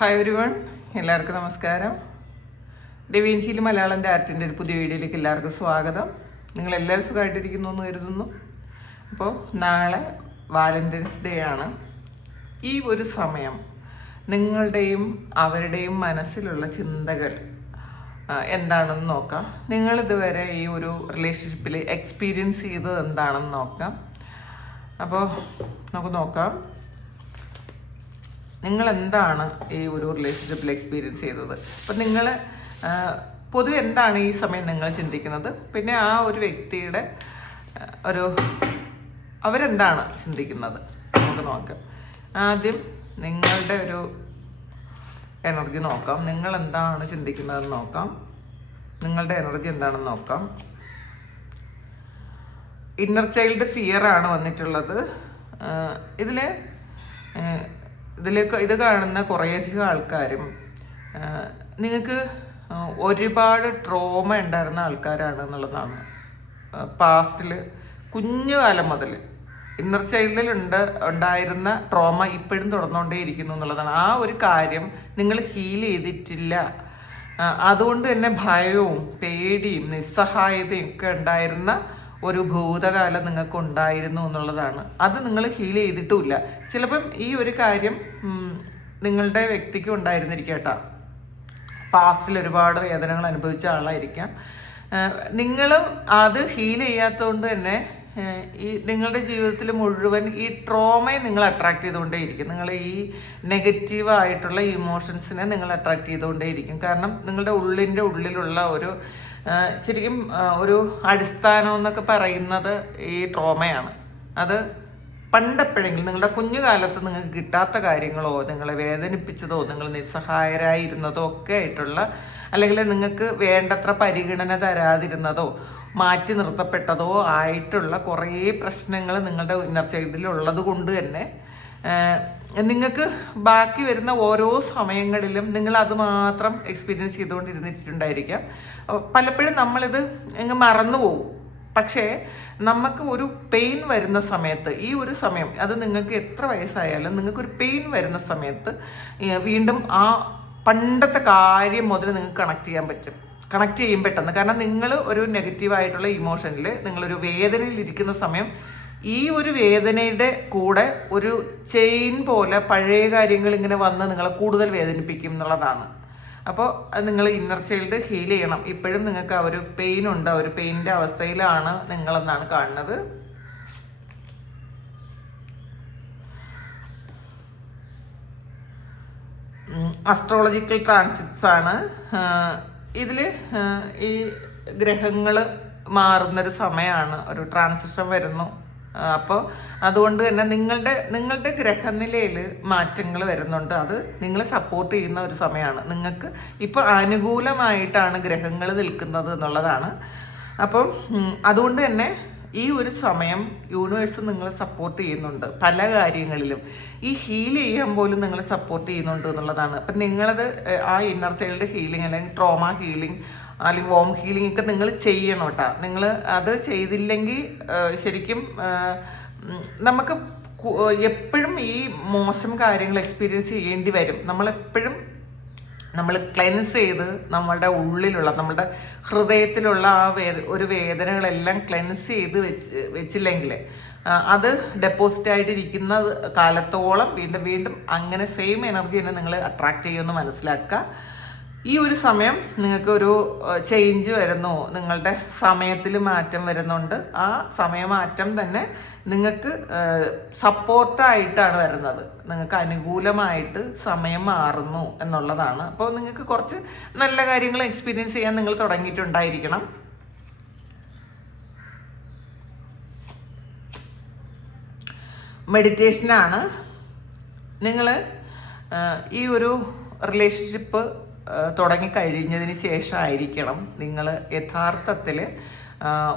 Hi everyone, എല്ലാവർക്കും നമസ്കാരം. Divine heal Malayalam ആർട്ടിൻ്റെ ഒരു പുതിയ വീഡിയോയിലേക്ക് എല്ലാവർക്കും സ്വാഗതം. നിങ്ങളെല്ലാവരും സുഖമായിട്ടിരിക്കുന്നു എന്ന് കരുതുന്നു. അപ്പോൾ നാളെ വാലന്റൈൻസ് ഡേ ആണ്. ഈ ഒരു സമയം നിങ്ങളുടെയും അവരുടെയും മനസ്സിലുള്ള ചിന്തകൾ എന്താണെന്ന് നോക്കാം. നിങ്ങളിതുവരെ ഈ ഒരു റിലേഷൻഷിപ്പിൽ എക്സ്പീരിയൻസ് ചെയ്തത് എന്താണെന്ന് നോക്കാം. അപ്പോൾ നമുക്ക് നോക്കാം, നിങ്ങൾ എന്താണ് ഈ ഒരു റിലേഷൻഷിപ്പിൽ എക്സ്പീരിയൻസ് ചെയ്തത്. അപ്പം നിങ്ങൾ പൊതുവെ എന്താണ് ഈ സമയം നിങ്ങൾ ചിന്തിക്കുന്നത്, പിന്നെ ആ ഒരു വ്യക്തിയുടെ അവരെന്താണ് ചിന്തിക്കുന്നത് നമുക്ക് നോക്കാം. ആദ്യം നിങ്ങളുടെ ഒരു എനർജി നോക്കാം. നിങ്ങൾ എന്താണ് ചിന്തിക്കുന്നതെന്ന് നോക്കാം. നിങ്ങളുടെ എനർജി എന്താണെന്ന് നോക്കാം. ഇന്നർ ചൈൽഡ് ഫിയർ ആണ് വന്നിട്ടുള്ളത്. ഇത് കാണുന്ന കുറേയധികം ആൾക്കാരും നിങ്ങൾക്ക് ഒരുപാട് ട്രോമ ഉണ്ടായിരുന്ന ആൾക്കാരാണ് എന്നുള്ളതാണ്. പാസ്റ്റിൽ കുഞ്ഞുകാലം മുതൽ ഇന്നർ ചൈൽഡിൽ ഉണ്ടായിരുന്ന ട്രോമ ഇപ്പോഴും തുടർന്നുകൊണ്ടേയിരിക്കുന്നു എന്നുള്ളതാണ്. ആ ഒരു കാര്യം നിങ്ങൾ ഹീൽ ചെയ്തിട്ടില്ല. അതുകൊണ്ട് തന്നെ ഭയവും പേടിയും നിസ്സഹായതയും ഒക്കെ ഉണ്ടായിരുന്ന ഒരു ഭൂതകാലം നിങ്ങൾക്ക് ഉണ്ടായിരുന്നു എന്നുള്ളതാണ്. അത് നിങ്ങൾ ഹീൽ ചെയ്തിട്ടുമില്ല. ചിലപ്പം ഈ ഒരു കാര്യം നിങ്ങളുടെ വ്യക്തിക്ക് ഉണ്ടായിരുന്നിരിക്കട്ടാ. പാസ്റ്റിൽ ഒരുപാട് വേദനകൾ അനുഭവിച്ച ആളായിരിക്കാം. നിങ്ങളും അത് ഹീൽ ചെയ്യാത്തതുകൊണ്ട് തന്നെ ഈ നിങ്ങളുടെ ജീവിതത്തിൽ മുഴുവൻ ഈ ട്രോമയെ നിങ്ങൾ അട്രാക്ട് ചെയ്തുകൊണ്ടേയിരിക്കും. നിങ്ങൾ ഈ നെഗറ്റീവായിട്ടുള്ള ഇമോഷൻസിനെ നിങ്ങൾ അട്രാക്ട് ചെയ്തുകൊണ്ടേയിരിക്കും. കാരണം നിങ്ങളുടെ ഉള്ളിലുള്ള ശരിക്കും ഒരു അടിസ്ഥാനം എന്നൊക്കെ പറയുന്നത് ഈ ട്രോമയാണ്. അത് പണ്ടെപ്പോഴെങ്കിലും നിങ്ങളുടെ കുഞ്ഞുകാലത്ത് നിങ്ങൾക്ക് കിട്ടാത്ത കാര്യങ്ങളോ നിങ്ങളെ വേദനിപ്പിച്ചതോ നിങ്ങൾ നിസ്സഹായരായിരുന്നതോ ഒക്കെ ആയിട്ടുള്ള, അല്ലെങ്കിൽ നിങ്ങൾക്ക് വേണ്ടത്ര പരിഗണന തരാതിരുന്നതോ മാറ്റി നിർത്തപ്പെട്ടതോ ആയിട്ടുള്ള കുറേ പ്രശ്നങ്ങൾ നിങ്ങളുടെ ഇന്നർ ചൈൽഡിൽ ഉള്ളത് കൊണ്ട് തന്നെ നിങ്ങൾക്ക് ബാക്കി വരുന്ന ഓരോ സമയങ്ങളിലും നിങ്ങൾ അത് മാത്രം എക്സ്പീരിയൻസ് ചെയ്തുകൊണ്ടിരുന്നിട്ടുണ്ടായിരിക്കാം. പലപ്പോഴും നമ്മളിത് അങ്ങ് മറന്നുപോകും. പക്ഷേ നമുക്ക് ഒരു പെയിൻ വരുന്ന സമയത്ത്, ഈ ഒരു സമയം, അത് നിങ്ങൾക്ക് എത്ര വയസ്സായാലും നിങ്ങൾക്കൊരു പെയിൻ വരുന്ന സമയത്ത് വീണ്ടും ആ പണ്ടത്തെ കാര്യം മുതൽ നിങ്ങൾക്ക് കണക്ട് ചെയ്യും പെട്ടെന്ന്. കാരണം നിങ്ങൾ ഒരു നെഗറ്റീവായിട്ടുള്ള ഇമോഷനിൽ, നിങ്ങളൊരു വേദനയിൽ ഇരിക്കുന്ന സമയം ഈ ഒരു വേദനയുടെ കൂടെ ഒരു ചെയിൻ പോലെ പഴയ കാര്യങ്ങൾ ഇങ്ങനെ വന്ന് നിങ്ങളെ കൂടുതൽ വേദനിപ്പിക്കും എന്നുള്ളതാണ്. അപ്പോൾ അത് നിങ്ങൾ ഇന്നർ ചൈൽഡ് ഹീൽ ചെയ്യണം. ഇപ്പോഴും നിങ്ങൾക്ക് ആ ഒരു പെയിൻ ഉണ്ട്, ആ ഒരു പെയിൻ്റെ അവസ്ഥയിലാണ് നിങ്ങളെന്നാണ് കാണുന്നത്. അസ്ട്രോളജിക്കൽ ട്രാൻസിറ്റ്സ് ആണ് ഇതിൽ. ഈ ഗ്രഹങ്ങൾ മാറുന്നൊരു സമയമാണ്, ഒരു ട്രാൻസിഷൻ വരുന്നു. അപ്പോൾ അതുകൊണ്ട് തന്നെ നിങ്ങളുടെ ഗ്രഹനിലയിൽ മാറ്റങ്ങൾ വരുന്നുണ്ട്. അത് നിങ്ങളെ സപ്പോർട്ട് ചെയ്യുന്ന ഒരു സമയമാണ്. നിങ്ങൾക്ക് ഇപ്പോൾ അനുകൂലമായിട്ടാണ് ഗ്രഹങ്ങൾ നിൽക്കുന്നത് എന്നുള്ളതാണ്. അപ്പം അതുകൊണ്ട് തന്നെ ഈ ഒരു സമയം യൂണിവേഴ്സ് നിങ്ങളെ സപ്പോർട്ട് ചെയ്യുന്നുണ്ട് പല കാര്യങ്ങളിലും. ഈ ഹീൽ ചെയ്യാൻ പോലും നിങ്ങളെ സപ്പോർട്ട് ചെയ്യുന്നുണ്ട് എന്നുള്ളതാണ്. അപ്പം നിങ്ങളത് ആ ഇന്നർ ചൈൽഡ് ഹീലിംഗ് അല്ലെങ്കിൽ ട്രോമ ഹീലിംഗ് അല്ലെങ്കിൽ വോം ഹീലിംഗ് ഒക്കെ നിങ്ങൾ ചെയ്യണം കേട്ടോ. നിങ്ങൾ അത് ചെയ്തില്ലെങ്കിൽ ശരിക്കും നമുക്ക് എപ്പോഴും ഈ മോശം കാര്യങ്ങൾ എക്സ്പീരിയൻസ് ചെയ്യേണ്ടി വരും. നമ്മൾ ക്ലെൻസ് ചെയ്ത് നമ്മളുടെ ഉള്ളിലുള്ള, നമ്മളുടെ ഹൃദയത്തിലുള്ള ആ ഒരു വേദനകളെല്ലാം ക്ലെൻസ് ചെയ്ത് വെച്ചില്ലെങ്കിൽ അത് ഡെപ്പോസിറ്റ് ആയിട്ടിരിക്കുന്ന കാലത്തോളം വീണ്ടും അങ്ങനെ സെയിം എനർജി തന്നെ നിങ്ങൾ അട്രാക്ട് ചെയ്യുമെന്ന് മനസ്സിലാക്കുക. ഈ ഒരു സമയം നിങ്ങൾക്കൊരു ചേഞ്ച് വരുന്നു, നിങ്ങളുടെ സമയത്തിൽ മാറ്റം വരുന്നുണ്ട്. ആ സമയമാറ്റം തന്നെ നിങ്ങൾക്ക് സപ്പോർട്ടായിട്ടാണ് വരുന്നത്. നിങ്ങൾക്ക് അനുകൂലമായിട്ട് സമയം മാറുന്നു എന്നുള്ളതാണ്. അപ്പോൾ നിങ്ങൾക്ക് കുറച്ച് നല്ല കാര്യങ്ങൾ എക്സ്പീരിയൻസ് ചെയ്യാൻ നിങ്ങൾ തുടങ്ങിയിട്ടുണ്ടായിരിക്കണം. മെഡിറ്റേഷനാണ്. നിങ്ങൾ ഈ ഒരു റിലേഷൻഷിപ്പ് തുടങ്ങിക്കഴിഞ്ഞതിന് ശേഷമായിരിക്കണം നിങ്ങൾ യഥാർത്ഥത്തിൽ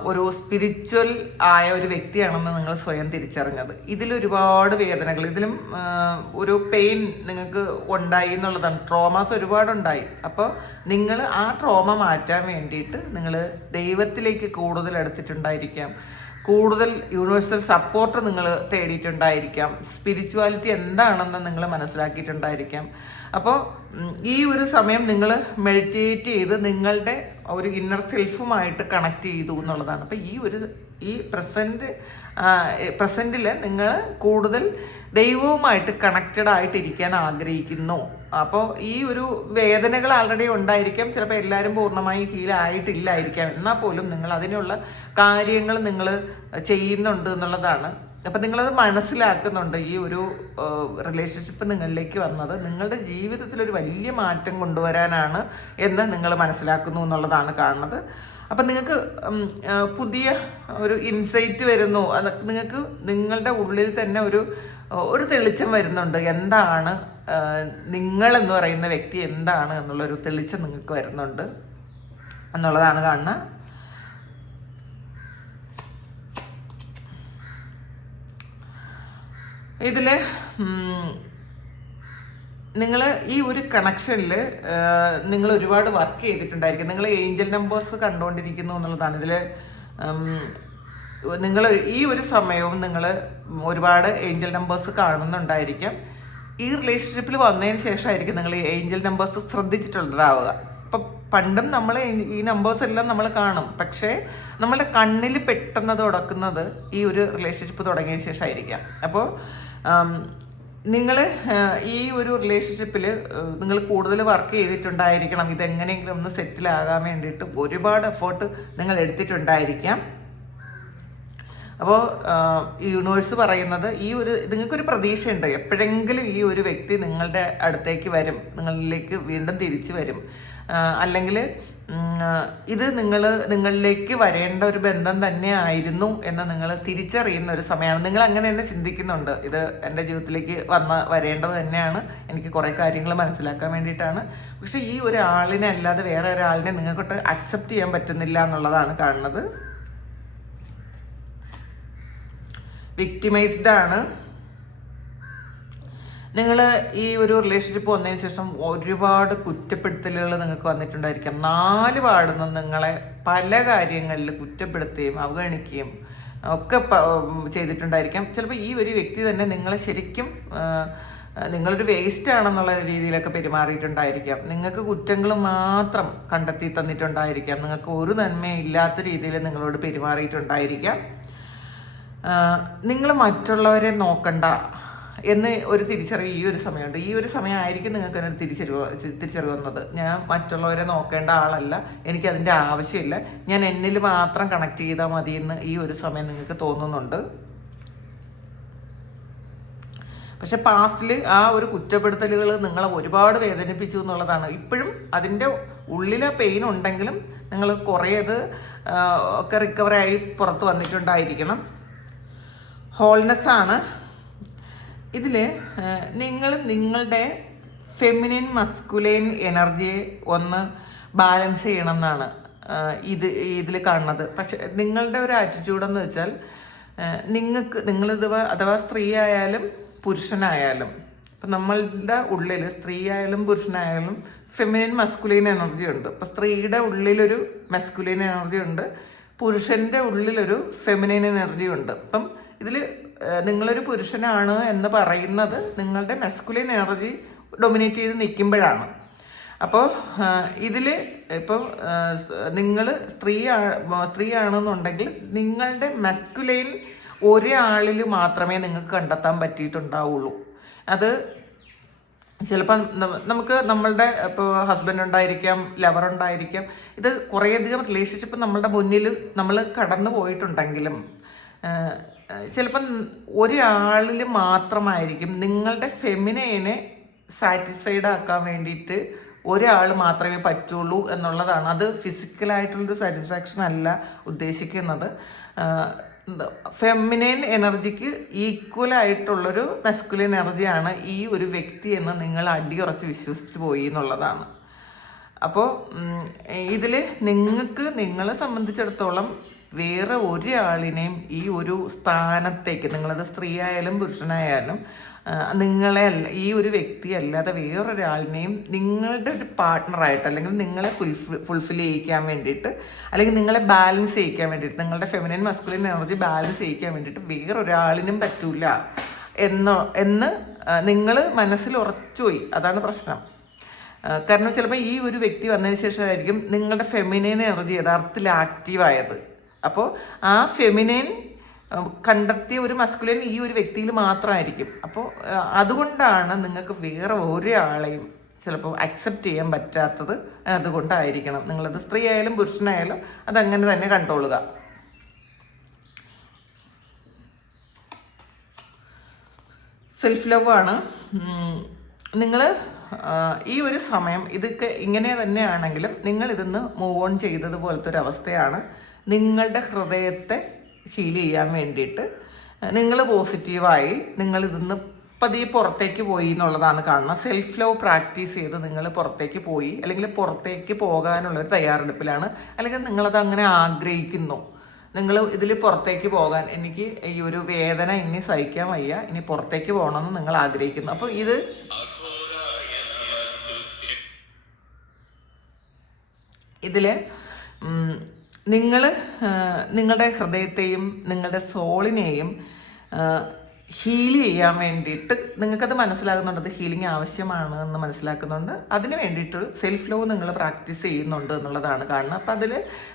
ഒരു സ്പിരിച്വൽ ആയ ഒരു വ്യക്തിയാണെന്ന് നിങ്ങൾ സ്വയം തിരിച്ചറിഞ്ഞത്. ഇതിലൊരുപാട് വേദനകൾ, ഇതിലും ഒരു പെയിൻ നിങ്ങൾക്ക് ഉണ്ടായി എന്നുള്ളതാണ്. ട്രോമാസ് ഒരുപാടുണ്ടായി. അപ്പോൾ നിങ്ങൾ ആ ട്രോമ മാറ്റാൻ വേണ്ടിയിട്ട് നിങ്ങൾ ദൈവത്തിലേക്ക് കൂടുതൽ എടുത്തിട്ടുണ്ടായിരിക്കാം. കൂടുതൽ യൂണിവേഴ്സൽ സപ്പോർട്ട് നിങ്ങൾ തേടിയിട്ടുണ്ടായിരിക്കാം. സ്പിരിച്വാലിറ്റി എന്താണെന്ന് നിങ്ങൾ മനസ്സിലാക്കിയിട്ടുണ്ടായിരിക്കാം. അപ്പോൾ ഈ ഒരു സമയം നിങ്ങൾ മെഡിറ്റേറ്റ് ചെയ്ത് നിങ്ങളുടെ ഒരു ഇന്നർ സെൽഫുമായിട്ട് കണക്ട് ചെയ്തു എന്നുള്ളതാണ്. അപ്പോൾ ഈ പ്രസൻറ്റിൽ നിങ്ങൾ കൂടുതൽ ദൈവവുമായിട്ട് കണക്റ്റഡ് ആയിട്ടിരിക്കാൻ ആഗ്രഹിക്കുന്നു. അപ്പോൾ ഈ ഒരു വേദനകൾ ആൾറെഡി ഉണ്ടായിരിക്കാം, ചിലപ്പോൾ എല്ലാവരും പൂർണ്ണമായി ഹീലായിട്ടില്ലായിരിക്കാം, എന്നാൽ പോലും നിങ്ങൾ അതിനുള്ള കാര്യങ്ങൾ നിങ്ങൾ ചെയ്യുന്നുണ്ട് എന്നുള്ളതാണ്. അപ്പം നിങ്ങളത് മനസ്സിലാക്കുന്നുണ്ട്. ഈ ഒരു റിലേഷൻഷിപ്പ് നിങ്ങളിലേക്ക് വന്നത് നിങ്ങളുടെ ജീവിതത്തിൽ ഒരു വലിയ മാറ്റം കൊണ്ടുവരാനാണ് എന്ന് നിങ്ങൾ മനസ്സിലാക്കുന്നു എന്നുള്ളതാണ് കാണുന്നത്. അപ്പം നിങ്ങൾക്ക് പുതിയ ഒരു ഇൻസൈറ്റ് വരുന്നു. അത് നിങ്ങൾക്ക് നിങ്ങളുടെ ഉള്ളിൽ തന്നെ ഒരു തെളിച്ചം വരുന്നുണ്ട്. എന്താണ് നിങ്ങളെന്ന് പറയുന്ന വ്യക്തി എന്താണ് എന്നുള്ളൊരു തെളിച്ചം നിങ്ങൾക്ക് വരുന്നുണ്ട് എന്നുള്ളതാണ് കാണുന്നത്. ഇതിൽ നിങ്ങൾ ഈ ഒരു കണക്ഷനിൽ നിങ്ങൾ ഒരുപാട് വർക്ക് ചെയ്തിട്ടുണ്ടായിരിക്കും. നിങ്ങൾ ഏഞ്ചൽ നമ്പേഴ്സ് കണ്ടുകൊണ്ടിരിക്കുന്നു എന്നുള്ളതാണ്. ഇതിൽ നിങ്ങൾ ഈ ഒരു സമയവും നിങ്ങൾ ഒരുപാട് ഏഞ്ചൽ നമ്പേഴ്സ് കാണുന്നുണ്ടായിരിക്കാം. ഈ റിലേഷൻഷിപ്പിൽ വന്നതിന് ശേഷമായിരിക്കും നിങ്ങൾ ഈ ഏഞ്ചൽ നമ്പേഴ്സ് ശ്രദ്ധിച്ചിട്ടുണ്ടാവുക. ഇപ്പം പണ്ടും നമ്മൾ ഈ നമ്പേഴ്സ് എല്ലാം നമ്മൾ കാണും, പക്ഷേ നമ്മളുടെ കണ്ണിൽ പെട്ടെന്ന് തുടക്കുന്നത് ഈ ഒരു റിലേഷൻഷിപ്പ് തുടങ്ങിയ ശേഷമായിരിക്കാം. അപ്പോൾ നിങ്ങൾ ഈ ഒരു റിലേഷൻഷിപ്പിൽ നിങ്ങൾ കൂടുതൽ വർക്ക് ചെയ്തിട്ടുണ്ടായിരിക്കണം. ഇതെങ്ങനെയെങ്കിലും ഒന്ന് സെറ്റിലാകാൻ വേണ്ടിയിട്ട് ഒരുപാട് എഫേർട്ട് നിങ്ങൾ എടുത്തിട്ടുണ്ടായിരിക്കാം. അപ്പോൾ ഈ യൂണിവേഴ്സ് പറയുന്നത് നിങ്ങൾക്കൊരു പ്രതീക്ഷയുണ്ട്, എപ്പോഴെങ്കിലും ഈ ഒരു വ്യക്തി നിങ്ങളുടെ അടുത്തേക്ക് വരും, നിങ്ങളിലേക്ക് വീണ്ടും തിരിച്ചു വരും. അല്ലെങ്കിൽ ഇത് നിങ്ങളിലേക്ക് വരേണ്ട ഒരു ബന്ധം തന്നെ ആയിരുന്നു എന്ന് നിങ്ങൾ തിരിച്ചറിയുന്ന ഒരു സമയമാണ്. നിങ്ങൾ അങ്ങനെ തന്നെ ചിന്തിക്കുന്നുണ്ട്, ഇത് എൻ്റെ ജീവിതത്തിലേക്ക് വരേണ്ടത് തന്നെയാണ്, എനിക്ക് കുറേ കാര്യങ്ങൾ മനസ്സിലാക്കാൻ വേണ്ടിയിട്ടാണ്. പക്ഷെ ഈ ഒരാളിനെ അല്ലാതെ വേറെ ഒരാളിനെ നിങ്ങൾക്കൊട്ട് അക്സെപ്റ്റ് ചെയ്യാൻ പറ്റുന്നില്ല എന്നുള്ളതാണ് കാണുന്നത്. വിക്ടിമൈസ്ഡ് ആണ് നിങ്ങൾ. ഈ ഒരു റിലേഷൻഷിപ്പ് വന്നതിന് ശേഷം ഒരുപാട് കുറ്റപ്പെടുത്തലുകൾ നിങ്ങൾക്ക് വന്നിട്ടുണ്ടായിരിക്കാം. 4 പാടുന്ന നിങ്ങളെ പല കാര്യങ്ങളിൽ കുറ്റപ്പെടുത്തുകയും അവഗണിക്കുകയും ഒക്കെ ചെയ്തിട്ടുണ്ടായിരിക്കാം. ചിലപ്പോൾ ഈ ഒരു വ്യക്തി തന്നെ നിങ്ങളെ ശരിക്കും നിങ്ങളൊരു വേസ്റ്റ് ആണെന്നുള്ള രീതിയിലൊക്കെ പെരുമാറിയിട്ടുണ്ടായിരിക്കാം. നിങ്ങൾക്ക് കുറ്റങ്ങൾ മാത്രം കണ്ടെത്തി തന്നിട്ടുണ്ടായിരിക്കാം. നിങ്ങൾക്ക് ഒരു നന്മയും ഇല്ലാത്ത രീതിയിൽ നിങ്ങളോട് പെരുമാറിയിട്ടുണ്ടായിരിക്കാം. നിങ്ങൾ മറ്റുള്ളവരെ നോക്കണ്ട എന്ന് ഒരു തിരിച്ചറിവ് ഈ ഒരു സമയമുണ്ട്. ഈ ഒരു സമയമായിരിക്കും നിങ്ങൾക്ക് അതിനൊരു തിരിച്ചറിവ് വന്നത്. ഞാൻ മറ്റുള്ളവരെ നോക്കേണ്ട ആളല്ല, എനിക്കതിൻ്റെ ആവശ്യമില്ല, ഞാൻ എന്നിൽ മാത്രം കണക്ട് ചെയ്താൽ മതി എന്ന് ഈ ഒരു സമയം നിങ്ങൾക്ക് തോന്നുന്നുണ്ട്. പക്ഷെ പാസ്റ്റിൽ ആ ഒരു കുറ്റപ്പെടുത്തലുകൾ നിങ്ങളെ ഒരുപാട് വേദനിപ്പിച്ചു എന്നുള്ളതാണ്. ഇപ്പോഴും അതിൻ്റെ ഉള്ളിലെ പെയിൻ ഉണ്ടെങ്കിലും നിങ്ങൾ കുറേ ഒക്കെ റിക്കവറായി പുറത്ത് വന്നിട്ടുണ്ടായിരിക്കണം. ഹോൾനെസ്സാണ് ഇതിൽ. നിങ്ങൾ നിങ്ങളുടെ ഫെമിനിൻ മസ്കുലൈൻ എനർജിയെ ഒന്ന് ബാലൻസ് ചെയ്യണം എന്നാണ് ഇതിൽ കാണുന്നത്. പക്ഷെ നിങ്ങളുടെ ഒരു ആറ്റിറ്റ്യൂഡെന്ന് വെച്ചാൽ അഥവാ സ്ത്രീ ആയാലും പുരുഷനായാലും, ഇപ്പം നമ്മളുടെ ഉള്ളിൽ സ്ത്രീ ആയാലും പുരുഷനായാലും ഫെമിനിൻ മസ്കുലൈൻ എനർജി ഉണ്ട്. ഇപ്പം സ്ത്രീയുടെ ഉള്ളിലൊരു മസ്കുലൈൻ എനർജി ഉണ്ട്, പുരുഷൻ്റെ ഉള്ളിലൊരു ഫെമിനിൻ എനർജി ഉണ്ട്. അപ്പം ഇതിൽ നിങ്ങളൊരു പുരുഷനാണ് എന്ന് പറയുന്നത് നിങ്ങളുടെ മസ്കുലിൻ എനർജി ഡൊമിനേറ്റ് ചെയ്ത് നിൽക്കുമ്പോഴാണ്. അപ്പോൾ ഇതിൽ ഇപ്പോൾ നിങ്ങൾ സ്ത്രീ ആണെന്നുണ്ടെങ്കിൽ നിങ്ങളുടെ മസ്കുലൈൻ ഒരാളിൽ മാത്രമേ നിങ്ങൾക്ക് കണ്ടെത്താൻ പറ്റിയിട്ടുണ്ടാവുള്ളൂ. അത് ചിലപ്പം നമുക്ക് നമ്മളുടെ ഇപ്പോൾ ഹസ്ബൻഡ് ഉണ്ടായിരിക്കാം, ലവർ ഉണ്ടായിരിക്കാം. ഇത് കുറേയധികം റിലേഷൻഷിപ്പ് നമ്മളുടെ മുന്നിൽ നമ്മൾ കടന്നു പോയിട്ടുണ്ടെങ്കിലും ചിലപ്പം ഒരാളിൽ മാത്രമായിരിക്കും നിങ്ങളുടെ ഫെമിനൈനെ സാറ്റിസ്ഫൈഡ് ആക്കാൻ വേണ്ടിയിട്ട് ഒരാൾ മാത്രമേ പറ്റുള്ളൂ എന്നുള്ളതാണ്. അത് ഫിസിക്കലായിട്ടുള്ളൊരു സാറ്റിസ്ഫാക്ഷൻ അല്ല ഉദ്ദേശിക്കുന്നത്. ഫെമിനൈൻ എനർജിക്ക് ഈക്വലായിട്ടുള്ളൊരു മസ്കുലിൻ എനർജിയാണ് ഈ ഒരു വ്യക്തി എന്ന് നിങ്ങൾ അടിയുറച്ച് വിശ്വസിച്ച് പോയി എന്നുള്ളതാണ്. അപ്പോൾ ഇതിൽ നിങ്ങളെ സംബന്ധിച്ചിടത്തോളം വേറെ ഒരാളിനെയും ഈ ഒരു സ്ഥാനത്തേക്ക്, നിങ്ങളത് സ്ത്രീ ആയാലും പുരുഷനായാലും, നിങ്ങളെ ഈ ഒരു വ്യക്തി അല്ലാതെ വേറൊരാളിനെയും നിങ്ങളുടെ ഒരു പാർട്ട്ണറായിട്ട്, അല്ലെങ്കിൽ നിങ്ങളെ ഫുൾഫിൽ ചെയ്യിക്കാൻ വേണ്ടിയിട്ട്, അല്ലെങ്കിൽ നിങ്ങളെ ബാലൻസ് ചെയ്യിക്കാൻ വേണ്ടിയിട്ട്, നിങ്ങളുടെ ഫെമിനിൻ മസ്കുലിൻ എനർജി ബാലൻസ് ചെയ്യിക്കാൻ വേണ്ടിയിട്ട് വേറൊരാളിനും പറ്റൂല എന്ന് നിങ്ങൾ മനസ്സിൽ ഉറച്ചുപോയി. അതാണ് പ്രശ്നം. കാരണം ചിലപ്പോൾ ഈ ഒരു വ്യക്തി വന്നതിന് ശേഷമായിരിക്കും നിങ്ങളുടെ ഫെമിനൈൻ എനർജി യഥാർത്ഥത്തിൽ ആക്റ്റീവായത്. അപ്പോൾ ആ ഫെമിനൈൻ കണ്ടെത്തിയ ഒരു മസ്കുലിൻ ഈ ഒരു വ്യക്തിയിൽ മാത്രമായിരിക്കും. അപ്പോൾ അതുകൊണ്ടാണ് നിങ്ങൾക്ക് വേറെ ഒരാളെയും ചിലപ്പോൾ അക്സെപ്റ്റ് ചെയ്യാൻ പറ്റാത്തത്. അതുകൊണ്ടായിരിക്കണം. നിങ്ങളത് സ്ത്രീ ആയാലും പുരുഷനായാലും അതങ്ങനെ തന്നെ കണ്ടോളുക. സെൽഫ് ലവ് ആണ്. നിങ്ങൾ ഈ ഒരു സമയം ഇതൊക്കെ ഇങ്ങനെ തന്നെയാണെങ്കിലും നിങ്ങൾ ഇതിന്ന് മൂവ് ഓൺ ചെയ്തതുപോലത്തെ ഒരു അവസ്ഥയാണ്. നിങ്ങളുടെ ഹൃദയത്തെ ഹീൽ ചെയ്യാൻ വേണ്ടിയിട്ട് നിങ്ങൾ പോസിറ്റീവായി നിങ്ങൾ ഇതിന്ന് പതിയെ പുറത്തേക്ക് പോയി എന്നുള്ളതാണ് കാണുന്നത്. സെൽഫ് ലവ് പ്രാക്ടീസ് ചെയ്ത് നിങ്ങൾ പുറത്തേക്ക് പോയി, അല്ലെങ്കിൽ പുറത്തേക്ക് പോകാനുള്ളൊരു തയ്യാറെടുപ്പിലാണ്, അല്ലെങ്കിൽ നിങ്ങളത് അങ്ങനെ ആഗ്രഹിക്കുന്നു. നിങ്ങൾ ഇതിൽ പുറത്തേക്ക് പോകാൻ, എനിക്ക് ഈ ഒരു വേദന ഇനി സഹിക്കാൻ വയ്യ, ഇനി പുറത്തേക്ക് പോകണമെന്ന് നിങ്ങൾ ആഗ്രഹിക്കുന്നു. അപ്പോൾ ഇതിൽ നിങ്ങൾ നിങ്ങളുടെ ഹൃദയത്തെയും നിങ്ങളുടെ സോളിനെയും ഹീൽ ചെയ്യാൻ വേണ്ടിയിട്ട് നിങ്ങൾക്കത് മനസ്സിലാകുന്നുണ്ട്, അത് ഹീലിംഗ് ആവശ്യമാണ് എന്ന് മനസ്സിലാക്കുന്നുണ്ട്. അതിന് വേണ്ടിയിട്ട് സെൽഫ് ലവ് നിങ്ങൾ പ്രാക്ടീസ് ചെയ്യുന്നുണ്ട് എന്നുള്ളതാണ് കാണുന്നത്. അപ്പോൾ അതിൽ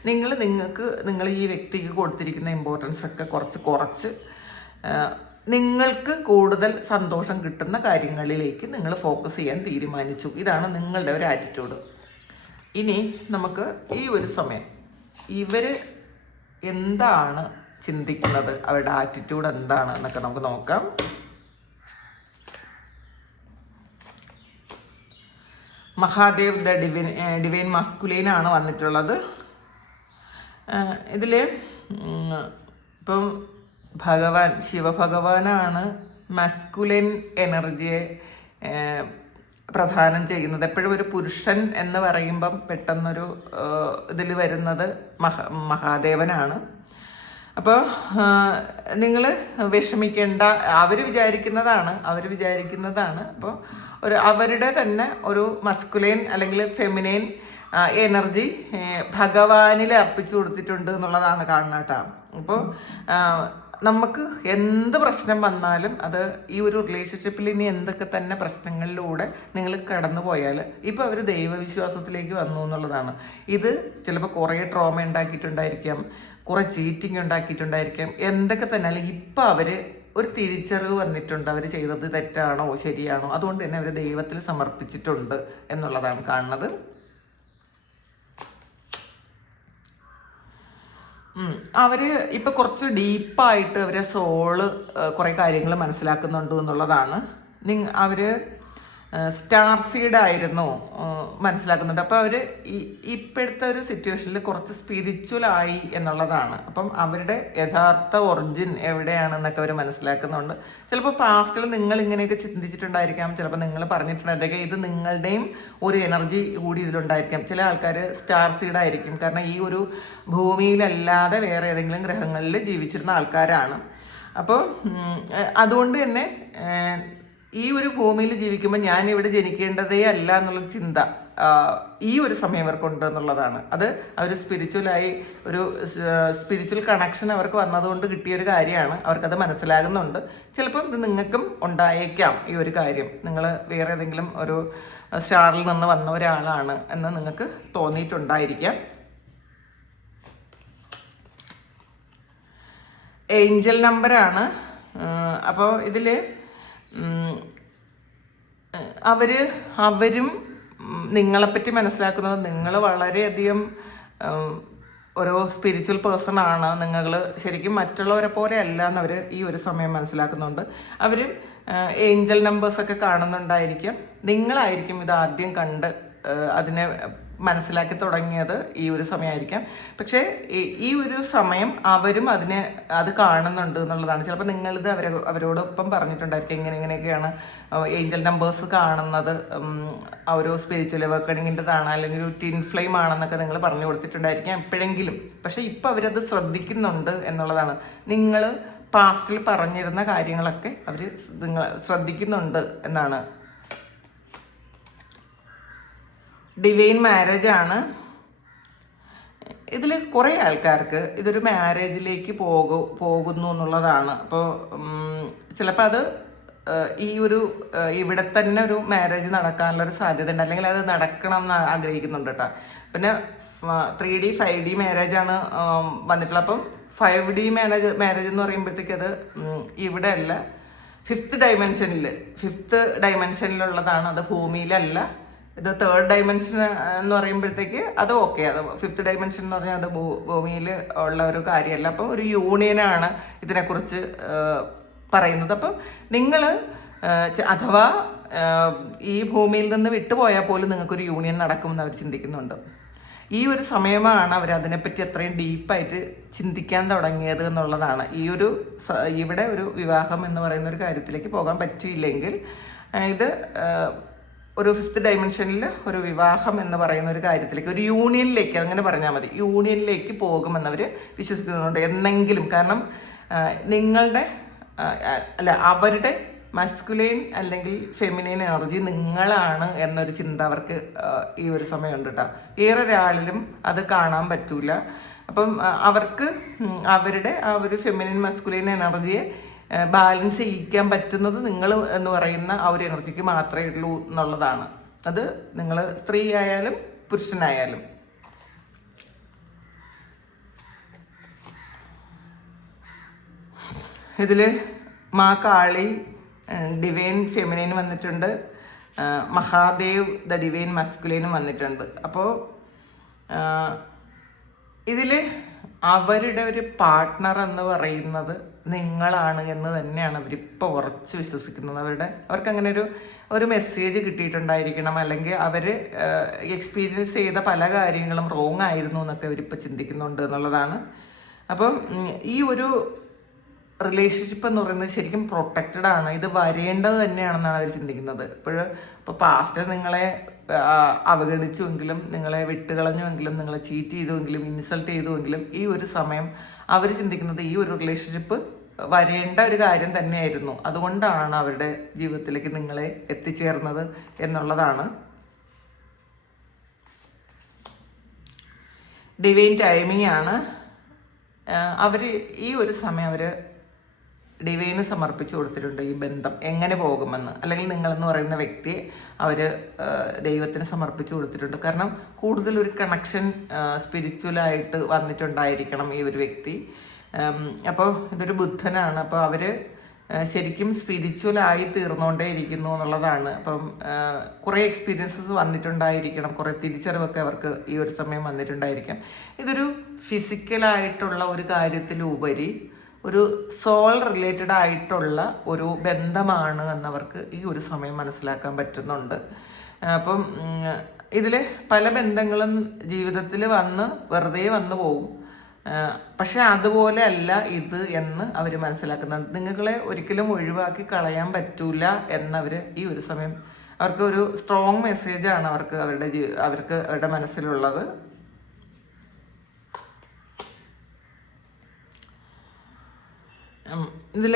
നിങ്ങൾ ഈ വ്യക്തിക്ക് കൊടുത്തിരിക്കുന്ന ഇമ്പോർട്ടൻസ് ഒക്കെ കുറച്ച് നിങ്ങൾക്ക് കൂടുതൽ സന്തോഷം കിട്ടുന്ന കാര്യങ്ങളിലേക്ക് നിങ്ങൾ ഫോക്കസ് ചെയ്യാൻ തീരുമാനിച്ചു. ഇതാണ് നിങ്ങളുടെ ഒരു ആറ്റിറ്റ്യൂഡ്. ഇനി നമുക്ക് ഈ ഒരു സമയം ഇവർ എന്താണ് ചിന്തിക്കുന്നത്, അവരുടെ ആറ്റിറ്റ്യൂഡ് എന്താണ് എന്നൊക്കെ നമുക്ക് നോക്കാം. മഹാദേവ് ദ ഡിവൈൻ മസ്കുലൈനാണ് വന്നിട്ടുള്ളത്. ഇതിൽ ഇപ്പം ശിവഭഗവാനാണ് മസ്കുലൈൻ എനർജിയെ പ്രധാനം ചെയ്യുന്നത്. എപ്പോഴും ഒരു പുരുഷൻ എന്ന് പറയുമ്പം പെട്ടെന്നൊരു ഇതിൽ വരുന്നത് മഹാദേവനാണ്. അപ്പോൾ നിങ്ങൾ വിഷമിക്കേണ്ട, അവർ വിചാരിക്കുന്നതാണ്. അപ്പോൾ അവരുടെ തന്നെ ഒരു മസ്കുലൈൻ അല്ലെങ്കിൽ ഫെമിനൈൻ എനർജി ഭഗവാനിൽ അർപ്പിച്ചു കൊടുത്തിട്ടുണ്ട് എന്നുള്ളതാണ് കാണുന്നത് കേട്ടോ. അപ്പോൾ നമുക്ക് എന്ത് പ്രശ്നം വന്നാലും, അത് ഈ ഒരു റിലേഷൻഷിപ്പിൽ ഇനി എന്തൊക്കെ തന്നെ പ്രശ്നങ്ങളിലൂടെ നിങ്ങൾ കടന്നു പോയാൽ, ഇപ്പോൾ അവർ ദൈവവിശ്വാസത്തിലേക്ക് വന്നു എന്നുള്ളതാണ്. ഇത് ചിലപ്പോൾ കുറേ ട്രോമ ഉണ്ടാക്കിയിട്ടുണ്ടായിരിക്കാം, കുറേ ചീറ്റിംഗ് ഉണ്ടാക്കിയിട്ടുണ്ടായിരിക്കാം, എന്തൊക്കെ തന്നെ. അല്ലെങ്കിൽ ഇപ്പം അവർ ഒരു തിരിച്ചറിവ് വന്നിട്ടുണ്ട്, അവർ ചെയ്തത് തെറ്റാണോ ശരിയാണോ, അതുകൊണ്ട് തന്നെ അവർ ദൈവത്തിൽ സമർപ്പിച്ചിട്ടുണ്ട് എന്നുള്ളതാണ് കാണുന്നത്. അവർ ഇപ്പം കുറച്ച് ഡീപ്പായിട്ട് അവരെ സോള് കുറേ കാര്യങ്ങൾ മനസ്സിലാക്കുന്നുണ്ട് എന്നുള്ളതാണ്. അവർ സ്റ്റാർ സീഡായിരുന്നു മനസ്സിലാക്കുന്നുണ്ട്. അപ്പോൾ അവർ ഇപ്പോഴത്തെ ഒരു സിറ്റുവേഷനിൽ കുറച്ച് സ്പിരിച്വലായി എന്നുള്ളതാണ്. അപ്പം അവരുടെ യഥാർത്ഥ ഒറിജിൻ എവിടെയാണെന്നൊക്കെ അവർ മനസ്സിലാക്കുന്നുണ്ട്. ചിലപ്പോൾ പാസ്റ്റിൽ നിങ്ങൾ ഇങ്ങനെയൊക്കെ ചിന്തിച്ചിട്ടുണ്ടായിരിക്കാം, ചിലപ്പോൾ നിങ്ങൾ പറഞ്ഞിട്ടുണ്ടായിരിക്കാം, ഇത് നിങ്ങളുടെയും ഒരു എനർജി കൂടി ഇതിലുണ്ടായിരിക്കാം. ചില ആൾക്കാർ സ്റ്റാർ സീഡായിരിക്കും, കാരണം ഈ ഒരു ഭൂമിയിലല്ലാതെ വേറെ ഏതെങ്കിലും ഗ്രഹങ്ങളിൽ ജീവിച്ചിരുന്ന ആൾക്കാരാണ്. അപ്പോൾ അതുകൊണ്ട് തന്നെ ഈ ഒരു ഭൂമിയിൽ ജീവിക്കുമ്പോൾ ഞാൻ ഇവിടെ ജനിക്കേണ്ടതേ അല്ല എന്നുള്ള ചിന്ത ഈ ഒരു സമയം അവർക്കുണ്ട് എന്നുള്ളതാണ്. അത് അവർ സ്പിരിച്വലായി ഒരു സ്പിരിച്വൽ കണക്ഷൻ അവർക്ക് വന്നതുകൊണ്ട് കിട്ടിയൊരു കാര്യമാണ്. അവർക്കത് മനസ്സിലാകുന്നുണ്ട്. ചിലപ്പം ഇത് നിങ്ങൾക്കും ഉണ്ടായേക്കാം ഈ ഒരു കാര്യം. നിങ്ങൾ വേറെ ഏതെങ്കിലും ഒരു സ്റ്റാറിൽ നിന്ന് വന്ന ഒരാളാണ് എന്ന് നിങ്ങൾക്ക് തോന്നിയിട്ടുണ്ടായിരിക്കാം. ഏഞ്ചൽ നമ്പറാണ്. അപ്പോൾ ഇതിൽ അവരും നിങ്ങളെപ്പറ്റി മനസ്സിലാക്കുന്നത്, നിങ്ങൾ വളരെയധികം ഒരു സ്പിരിച്വൽ പേഴ്സൺ ആണ്, നിങ്ങൾ ശരിക്കും മറ്റുള്ളവരെ പോലെ അല്ല എന്നവർ ഈ ഒരു സമയം മനസ്സിലാക്കുന്നുണ്ട്. അവർ ഏഞ്ചൽ നമ്പേഴ്സൊക്കെ കാണുന്നുണ്ടായിരിക്കും. നിങ്ങളായിരിക്കും ഇത് ആദ്യം കണ്ട് അതിനെ മനസ്സിലാക്കി തുടങ്ങിയത് ഈ ഒരു സമയമായിരിക്കാം. പക്ഷേ ഈ ഒരു സമയം അവരും അത് കാണുന്നുണ്ട് എന്നുള്ളതാണ്. ചിലപ്പോൾ നിങ്ങളിത് അവരോടൊപ്പം പറഞ്ഞിട്ടുണ്ടായിരിക്കും, ഇങ്ങനെയൊക്കെയാണ് ഏഞ്ചൽ നമ്പേഴ്സ് കാണുന്നത്, ആ ഒരു സ്പിരിച്വൽ അവേക്കണിങ്ങിൻ്റെതാണ്, അല്ലെങ്കിൽ ഒരു ട്വിൻ ഫ്ലെയിം ആണെന്നൊക്കെ നിങ്ങൾ പറഞ്ഞു കൊടുത്തിട്ടുണ്ടായിരിക്കാം എപ്പോഴെങ്കിലും. പക്ഷേ ഇപ്പം അവരത് ശ്രദ്ധിക്കുന്നുണ്ട് എന്നുള്ളതാണ്. നിങ്ങൾ പാസ്റ്റിൽ പറഞ്ഞിരുന്ന കാര്യങ്ങളൊക്കെ അവർ നിങ്ങൾ ശ്രദ്ധിക്കുന്നുണ്ട് എന്നാണ്. ഡിവൈൻ മാരേജ് ആണ്. ഇതിൽ കുറേ ആൾക്കാർക്ക് ഇതൊരു മാരേജിലേക്ക് പോകുന്നു എന്നുള്ളതാണ്. അപ്പോൾ ചിലപ്പോൾ അത് ഈ ഒരു ഇവിടെ തന്നെ ഒരു മാരേജ് നടക്കാനുള്ളൊരു സാധ്യത ഉണ്ട്, അല്ലെങ്കിൽ അത് നടക്കണം എന്ന് ആഗ്രഹിക്കുന്നുണ്ട് കേട്ടോ. പിന്നെ 3D 5D മാരേജാണ് വന്നിട്ടുള്ളത്. അപ്പം 5D മാരേജ് എന്ന് പറയുമ്പോഴത്തേക്ക് അത് ഇവിടെ അല്ല, ഫിഫ്ത്ത് ഡയമെൻഷനിലുള്ളതാണ്. അത് ഭൂമിയിലല്ല. ഇത് 3rd ഡയമെൻഷൻ എന്ന് പറയുമ്പോഴത്തേക്ക് അത് ഓക്കെ. അത് 5th ഡയമെൻഷൻ എന്ന് പറഞ്ഞാൽ അത് ഭൂമിയിൽ ഉള്ള ഒരു കാര്യമല്ല. അപ്പം ഒരു യൂണിയനാണ് ഇതിനെക്കുറിച്ച് പറയുന്നത്. അപ്പം നിങ്ങൾ അഥവാ ഈ ഭൂമിയിൽ നിന്ന് വിട്ടുപോയാൽ പോലും നിങ്ങൾക്കൊരു യൂണിയൻ നടക്കുമെന്ന് അവർ ചിന്തിക്കുന്നുണ്ട്. ഈ ഒരു സമയമാണ് അവർ അതിനെപ്പറ്റി അത്രയും ഡീപ്പായിട്ട് ചിന്തിക്കാൻ തുടങ്ങിയത് എന്നുള്ളതാണ്. ഇവിടെ ഒരു വിവാഹം എന്ന് പറയുന്ന ഒരു കാര്യത്തിലേക്ക് പോകാൻ പറ്റിയില്ലെങ്കിൽ ഇത് ഒരു 5th ഡയമെൻഷനിൽ ഒരു വിവാഹം എന്ന് പറയുന്ന ഒരു കാര്യത്തിലേക്ക്, ഒരു യൂണിയനിലേക്ക്, അങ്ങനെ പറഞ്ഞാൽ മതി, യൂണിയനിലേക്ക് പോകുമെന്നവർ വിശ്വസിക്കുന്നുണ്ട് എന്നെങ്കിലും. കാരണം നിങ്ങളുടെ അവരുടെ മസ്കുലൈൻ അല്ലെങ്കിൽ ഫെമിനൈൻ എനർജി നിങ്ങളാണ് എന്നൊരു ചിന്ത അവർക്ക് ഈ ഒരു സമയമുണ്ട് കേട്ടോ. വേറൊരാളിലും അത് കാണാൻ പറ്റൂല. അപ്പം അവർക്ക് അവരുടെ ആ ഒരു ഫെമിനൈൻ മസ്കുലൈൻ എനർജിയെ ബാലൻസ് ചെയ്യിക്കാൻ പറ്റുന്നത് നിങ്ങൾ എന്ന് പറയുന്ന ആ ഒരു എനർജിക്ക് മാത്രമേ ഉള്ളൂ എന്നുള്ളതാണ്. അത് നിങ്ങൾ സ്ത്രീ ആയാലും പുരുഷനായാലും. ഇതിൽ മാ കാളി ഡിവൈൻ ഫെമിനൈൻ വന്നിട്ടുണ്ട്, മഹാദേവ് ദ ഡിവൈൻ മസ്കുലൈനും വന്നിട്ടുണ്ട്. അപ്പോൾ ഇതിൽ അവരുടെ ഒരു പാർട്ട്ണർ എന്ന് പറയുന്നത് നിങ്ങളാണ് എന്ന് തന്നെയാണ് അവരിപ്പോൾ ഉറച്ച് വിശ്വസിക്കുന്നത്. അവർക്ക് അങ്ങനെ ഒരു മെസ്സേജ് കിട്ടിയിട്ടുണ്ടായിരിക്കണം, അല്ലെങ്കിൽ അവർ എക്സ്പീരിയൻസ് ചെയ്ത പല കാര്യങ്ങളും റോങ് ആയിരുന്നു എന്നൊക്കെ അവരിപ്പോൾ ചിന്തിക്കുന്നുണ്ട് എന്നുള്ളതാണ്. അപ്പം ഈ ഒരു റിലേഷൻഷിപ്പ് എന്ന് പറയുന്നത് ശരിക്കും പ്രൊട്ടക്റ്റഡ് ആണ്. ഇത് വരേണ്ടത് തന്നെയാണെന്നാണ് അവർ ചിന്തിക്കുന്നത്. ഇപ്പോൾ പാസ്റ്റ് നിങ്ങളെ അവഗണിച്ചുവെങ്കിലും, നിങ്ങളെ വിട്ടുകളഞ്ഞുവെങ്കിലും, നിങ്ങളെ ചീറ്റ് ചെയ്തുവെങ്കിലും, ഇൻസൾട്ട് ചെയ്തുവെങ്കിലും, ഈ ഒരു സമയം അവർ ചിന്തിക്കുന്നത് ഈ ഒരു റിലേഷൻഷിപ്പ് വരേണ്ട ഒരു കാര്യം തന്നെയായിരുന്നു. അതുകൊണ്ടാണ് അവരുടെ ജീവിതത്തിലേക്ക് നിങ്ങളെ എത്തിച്ചേർന്നത് എന്നുള്ളതാണ്. ഡിവൈൻ ടൈമിംഗ് ആണ്. അവർ ഈ ഒരു സമയം ഡിവൈന് സമർപ്പിച്ചു കൊടുത്തിട്ടുണ്ട് ഈ ബന്ധം എങ്ങനെ പോകുമെന്ന്, അല്ലെങ്കിൽ നിങ്ങളെന്ന് പറയുന്ന വ്യക്തിയെ അവർ ദൈവത്തിന് സമർപ്പിച്ചു കൊടുത്തിട്ടുണ്ട്. കാരണം കൂടുതൽ ഒരു കണക്ഷൻ സ്പിരിച്വലായിട്ട് വന്നിട്ടുണ്ടായിരിക്കണം ഈ ഒരു വ്യക്തി. അപ്പോൾ ഇതൊരു ബുദ്ധനാണ്. അപ്പോൾ അവർ ശരിക്കും സ്പിരിച്വലായി തീർന്നുകൊണ്ടേ ഇരിക്കുന്നു എന്നുള്ളതാണ്. അപ്പം കുറേ എക്സ്പീരിയൻസസ് വന്നിട്ടുണ്ടായിരിക്കണം, കുറേ തിരിച്ചറിവൊക്കെ അവർക്ക് ഈ ഒരു സമയം വന്നിട്ടുണ്ടായിരിക്കാം. ഇതൊരു ഫിസിക്കലായിട്ടുള്ള ഒരു കാര്യത്തിലുപരി ഒരു സോൾ റിലേറ്റഡ് ആയിട്ടുള്ള ഒരു ബന്ധമാണ് എന്നവർക്ക് ഈ ഒരു സമയം മനസ്സിലാക്കാൻ പറ്റുന്നുണ്ട്. അപ്പം ഇതിൽ പല ബന്ധങ്ങളും ജീവിതത്തിൽ വെറുതെ വന്നു പോകും. പക്ഷെ അതുപോലെ അല്ല ഇത് എന്ന് അവർ മനസ്സിലാക്കുന്നുണ്ട്. നിങ്ങളെ ഒരിക്കലും ഒഴിവാക്കി കളയാൻ പറ്റൂല എന്നവർ ഈ ഒരു സമയം അവർക്ക് ഒരു സ്ട്രോങ് മെസ്സേജാണ് അവർക്ക് അവരുടെ മനസ്സിലുള്ളത്. ഇതിൽ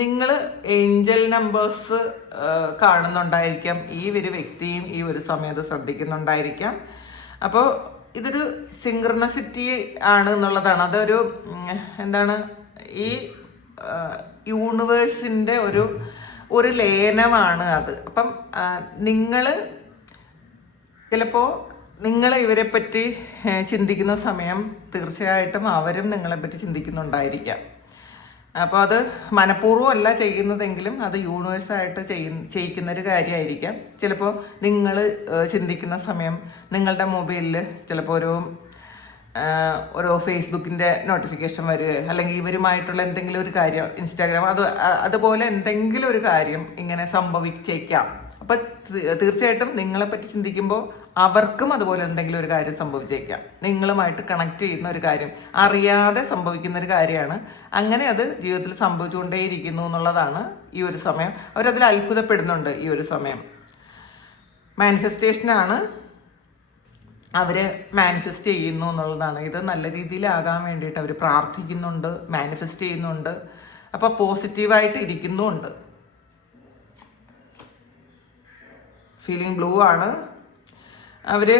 നിങ്ങൾ ഏഞ്ചൽ നമ്പേഴ്സ് കാണുന്നുണ്ടായിരിക്കാം. ഈ ഒരു വ്യക്തിയും ഈ ഒരു സമയത്ത് ശ്രദ്ധിക്കുന്നുണ്ടായിരിക്കാം. അപ്പോൾ ഇതൊരു സിങ്ക്രണസിറ്റി ആണ് എന്നുള്ളതാണ്. അതൊരു എന്താണ്, ഈ യൂണിവേഴ്സിൻ്റെ ഒരു ലയനമാണ് അത്. അപ്പം നിങ്ങൾ ചിലപ്പോൾ നിങ്ങൾ ഇവരെപ്പറ്റി ചിന്തിക്കുന്ന സമയം തീർച്ചയായിട്ടും അവരും നിങ്ങളെപ്പറ്റി ചിന്തിക്കുന്നുണ്ടായിരിക്കാം. അപ്പോൾ അത് മനഃപൂർവ്വം അല്ല ചെയ്യുന്നതെങ്കിലും അത് യൂണിവേഴ്സായിട്ട് ചെയ്യിക്കുന്നൊരു കാര്യമായിരിക്കാം. ചിലപ്പോൾ നിങ്ങൾ ചിന്തിക്കുന്ന സമയം നിങ്ങളുടെ മൊബൈലിൽ ചിലപ്പോൾ ഓരോ ഫേസ്ബുക്കിൻ്റെ നോട്ടിഫിക്കേഷൻ വരിക, അല്ലെങ്കിൽ ഇവരുമായിട്ടുള്ള എന്തെങ്കിലും ഒരു കാര്യം, ഇൻസ്റ്റാഗ്രാം, അതുപോലെ എന്തെങ്കിലും ഒരു കാര്യം ഇങ്ങനെ സംഭവിച്ചേക്കാം. അപ്പം തീർച്ചയായിട്ടും നിങ്ങളെപ്പറ്റി ചിന്തിക്കുമ്പോൾ അവർക്കും അതുപോലെ എന്തെങ്കിലും ഒരു കാര്യം സംഭവിച്ചേക്കാം. നിങ്ങളുമായിട്ട് കണക്ട് ചെയ്യുന്ന ഒരു കാര്യം അറിയാതെ സംഭവിക്കുന്ന ഒരു കാര്യമാണ്. അങ്ങനെ അത് ജീവിതത്തിൽ സംഭവിച്ചുകൊണ്ടേയിരിക്കുന്നു എന്നുള്ളതാണ് ഈ ഒരു സമയം. അവരതിൽ അത്ഭുതപ്പെടുന്നുണ്ട് ഈ ഒരു സമയം. മാനിഫെസ്റ്റേഷനാണ്, അവർ മാനിഫെസ്റ്റ് ചെയ്യുന്നു എന്നുള്ളതാണ്. ഇത് നല്ല രീതിയിലാകാൻ വേണ്ടിയിട്ട് അവർ പ്രാർത്ഥിക്കുന്നുണ്ട്, മാനിഫെസ്റ്റ് ചെയ്യുന്നുണ്ട്. അപ്പോൾ പോസിറ്റീവായിട്ട് ഇരിക്കുന്നുമുണ്ട്. ഫീലിംഗ് ബ്ലൂ ആണ്. അവർ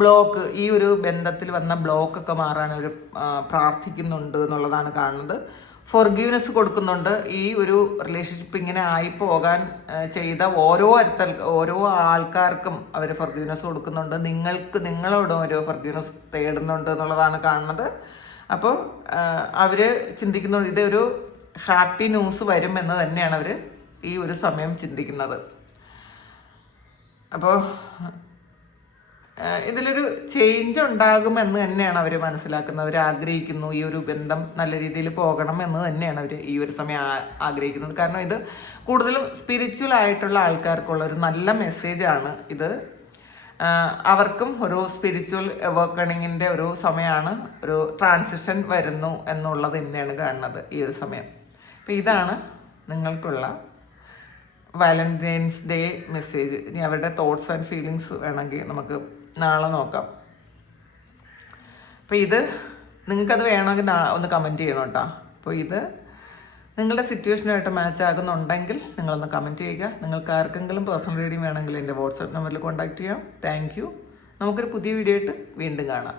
ബ്ലോക്ക്, ഈ ഒരു ബന്ധത്തിൽ വന്ന ബ്ലോക്കൊക്കെ മാറാൻ അവർ പ്രാർത്ഥിക്കുന്നുണ്ട് എന്നുള്ളതാണ് കാണുന്നത്. ഫോർഗീവ്നെസ് കൊടുക്കുന്നുണ്ട്. ഈ ഒരു റിലേഷൻഷിപ്പ് ഇങ്ങനെ ആയി പോകാൻ ചെയ്ത ഓരോ ആൾക്കാർക്കും അവർ ഫോർഗീവ്നെസ് കൊടുക്കുന്നുണ്ട്. നിങ്ങളോടും ഒരു ഫോർഗീവ്നെസ് തേടുന്നുണ്ട് എന്നുള്ളതാണ് കാണുന്നത്. അപ്പോൾ അവർ ചിന്തിക്കുന്നുണ്ട് ഇതൊരു ഹാപ്പി ന്യൂസ് വരും എന്ന് തന്നെയാണ് അവർ ഈ ഒരു സമയം ചിന്തിക്കുന്നത്. അപ്പോൾ ഇതിലൊരു ചേഞ്ച് ഉണ്ടാകുമെന്ന് തന്നെയാണ് അവർ മനസ്സിലാക്കുന്നത്. അവർ ആഗ്രഹിക്കുന്നു ഈ ഒരു ബന്ധം നല്ല രീതിയിൽ പോകണം എന്ന് തന്നെയാണ് അവർ ഈ ഒരു സമയം ആഗ്രഹിക്കുന്നത്. കാരണം ഇത് കൂടുതലും സ്പിരിച്വൽ ആയിട്ടുള്ള ആൾക്കാർക്കുള്ള ഒരു നല്ല മെസ്സേജാണ് ഇത്. അവർക്കും ഒരു സ്പിരിച്വൽ അവേക്കണിങ്ങിൻ്റെ ഒരു സമയമാണ്. ഒരു ട്രാൻസിഷൻ വരുന്നു എന്നുള്ളത് തന്നെയാണ് കാണുന്നത് ഈ ഒരു സമയം. അപ്പോൾ ഇതാണ് നിങ്ങൾക്കുള്ള വാലന്റൈൻസ് ഡേ മെസ്സേജ്. ഇനി അവരുടെ തോട്ട്സ് ആൻഡ് ഫീലിങ്സ് വേണമെങ്കിൽ നമുക്ക് നാളെ നോക്കാം. അപ്പോൾ ഇത് നിങ്ങൾക്കത് വേണമെങ്കിൽ ഒന്ന് കമൻറ്റ് ചെയ്യണം കേട്ടോ. അപ്പോൾ ഇത് നിങ്ങളുടെ സിറ്റുവേഷനായിട്ട് മാച്ച് ആകുന്നുണ്ടെങ്കിൽ നിങ്ങളൊന്ന് കമൻറ്റ് ചെയ്യുക. നിങ്ങൾക്ക് ആർക്കെങ്കിലും പേഴ്സണൽ റീഡിങ് വേണമെങ്കിൽ എൻ്റെ വാട്സാപ്പ് നമ്പറിൽ കോൺടാക്റ്റ് ചെയ്യാം. Thank you. നമുക്കൊരു പുതിയ വീഡിയോ ആയിട്ട് വീണ്ടും കാണാം.